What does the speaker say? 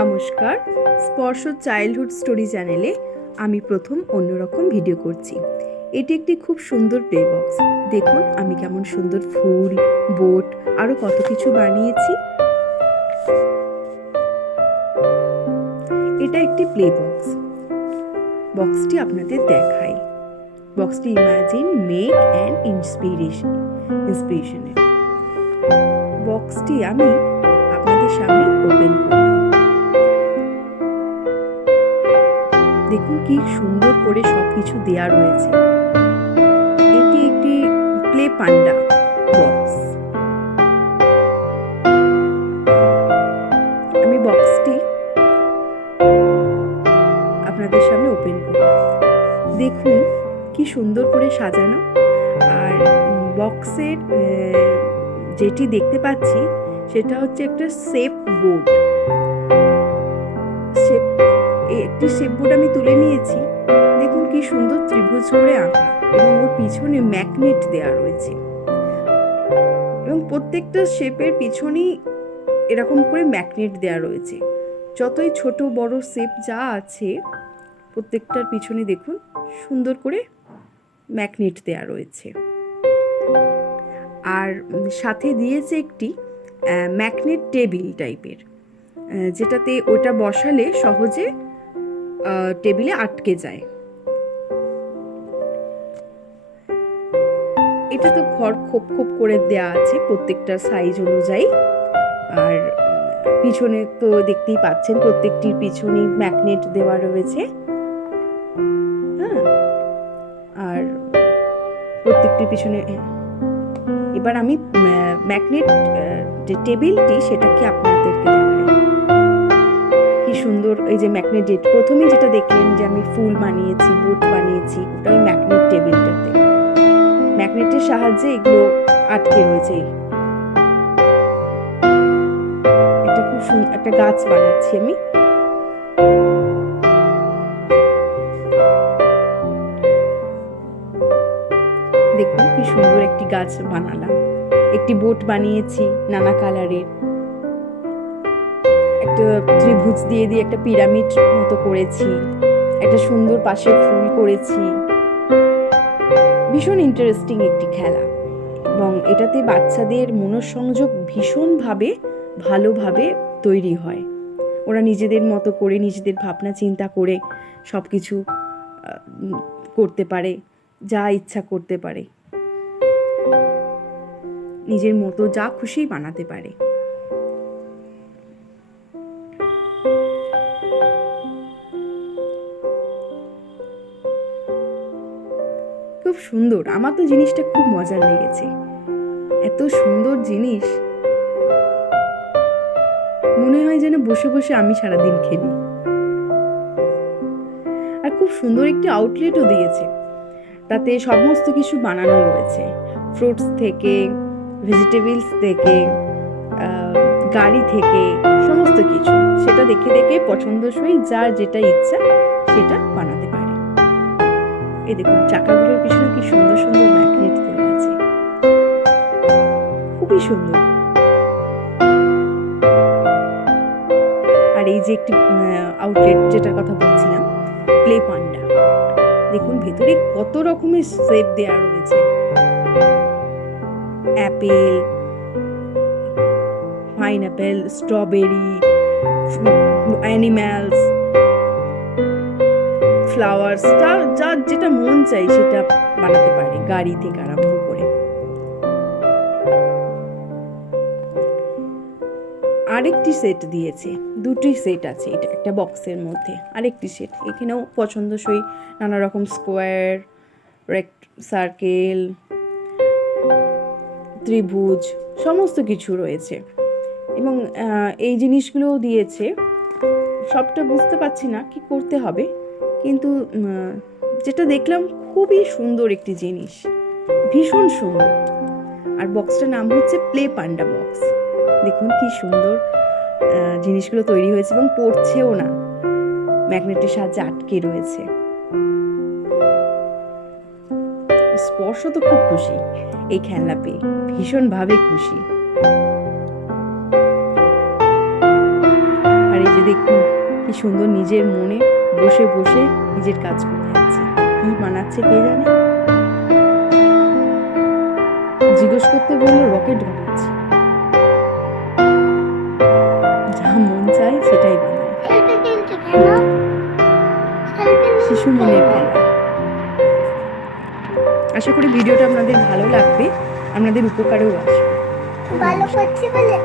নমস্কার, স্পর্শ childhood story চ্যানেলে আমি প্রথম অন্যরকম ভিডিও করছি। এটি একটি খুব সুন্দর প্লে বক্স। দেখুন আমি কেমন সুন্দর ফুল, বোট আরও কত কিছু বানিয়েছি। এটা একটি প্লে বক্স। বক্সটি আপনাদের দেখাই। বক্সটি ইমাজিন, মেক অ্যান্ড ইন্সপিরেশনের। বক্সটি আমি আপনাদের সামনে ওপেন করলাম। দেখুন কি সুন্দর করে সবকিছু দেয়া রয়েছে। এটি একটি প্লে পান্ডা বক্স। আমি বক্সটি আপনাদের সামনে ওপেন করলাম। দেখুন কি সুন্দর করে সাজানো। আর বক্সের যেটি দেখতে পাচ্ছি সেটা হচ্ছে একটা শেপ বোর্ড। একটি শেপ বোর্ড আমি তুলে নিয়েছি। দেখুন কি সুন্দর ত্রিভুজ করে আঁকা এবং ওর পিছনে ম্যাগনেট দেওয়া রয়েছে এবং প্রত্যেকটা শেপের পিছনেই এরকম করে ম্যাগনেট দেওয়া রয়েছে। যতই ছোট বড় শেপ যা আছে প্রত্যেকটার পিছনে দেখুন সুন্দর করে ম্যাগনেট দেওয়া রয়েছে। আর সাথে দিয়েছে একটি ম্যাগনেট টেবিল টাইপের, যেটাতে ওটা বসালে সহজে টেবিলে আটকে যায়। এটা তো ঘর খোপ খোপ করে দেয়া আছে প্রত্যেকটা সাইজ অনুযায়ী। আর পিছনে তো দেখতেই পাচ্ছেন প্রত্যেকটির পিছনেই ম্যাগনেট দেওয়া রয়েছে। হ্যাঁ, আর প্রত্যেকটির পিছনে এবার আমি ম্যাগনেট যে টেবিলটি সেটাকে আপনাদেরকে দেখাই। কি সুন্দর এই যে ম্যাগনেট, প্রথমেই যেটা দেখলেন যে আমি ফুল বানিয়েছি, বোট বানিয়েছি, ওটা ওই ম্যাগনেট টেবিলটাতে। ম্যাগনেটের সাহায্যে এগুলো আটকে রয়েছে। এটা খুব সুন্দর একটা গাছ বানাচ্ছি আমি। দেখুন কি সুন্দর একটি গাছ বানালাম। একটি বোট বানিয়েছি নানা কালারের। একটা ত্রিভুজ দিয়ে দিয়ে একটা পিরামিড মতো করেছি। একটা সুন্দর পাশে ফুল করেছি। ভীষণ ইন্টারেস্টিং একটি খেলা এবং এটাতে বাচ্চাদের মনোসংযোগ ভীষণভাবে ভালোভাবে তৈরি হয়। ওরা নিজেদের মতো করে নিজেদের ভাবনা চিন্তা করে সব কিছু করতে পারে, যা ইচ্ছা করতে পারে, নিজের মতো যা খুশি বানাতে পারে। খুব সুন্দর। আমার তো জিনিসটা খুব মজার লেগেছে। এত সুন্দর জিনিস, মনে হয় যেন বসে বসে আমি সারাদিন খেলি। আর খুব সুন্দর একটি আউটলেটও দিয়েছে। তাতে সমস্ত কিছু বানানো রয়েছে, ফ্রুটস থেকে, ভেজিটেবলস থেকে, গাড়ি থেকে, সমস্ত কিছু। সেটা দেখে দেখে পছন্দসই যার যেটা ইচ্ছা সেটা বানাতে পারে। এই দেখুন চাকাগুলোর পিছনে কি সুন্দর সুন্দর ম্যাগনেট দেওয়া আছে, খুবই সুন্দর। আর এই যে একটি আউটলেট যেটার কথা বলছিলাম, প্লে পান্ডা, দেখুন ভেতরে কত রকমের শেপ দেওয়া রয়েছে। Apple, pineapple, strawberry, animals, flowers, যার যেটা মন চাই সেটা বানাতে পারে, গাড়ি থেকে আরম্ভ করে। আরেকটি সেট দিয়েছে, দুটি সেট আছে এটা একটা বক্সের মধ্যে। আরেকটি সেট, এখানেও পছন্দসই নানা রকম স্কোয়ার, সার্কেল, ত্রিভুজ সমস্ত কিছু রয়েছে এবং এই জিনিসগুলোও দিয়েছে। সবটা বুঝতে পারছি না কি করতে হবে, কিন্তু যেটা দেখলাম খুবই সুন্দর একটি জিনিস, ভীষণ সুন্দর। আর বক্সটার নাম হচ্ছে প্লে পান্ডা বক্স। দেখুন কি সুন্দর জিনিসগুলো তৈরি হয়েছে এবং পড়ছেও না, ম্যাগনেটের সাহায্যে আটকে রয়েছে। স্পর্শ তো খুব খুশি এই খেলনা পেয়ে, ভীষণভাবে খুশি। আর এই যে দেখুন কি সুন্দর নিজের মনে বসে বসে নিজের কাজ করে যাচ্ছে। কি বানাচ্ছে কে জানে। জিজ্ঞেস করতে বললো রকেট বানাচ্ছে। যা মন চায় সেটাই বানায়। শিশু মনের খেলা। আশা করি ভিডিওটা আপনাদের ভালো লাগবে, আপনাদের উপকারেও আসবে। ভালো করছি বলে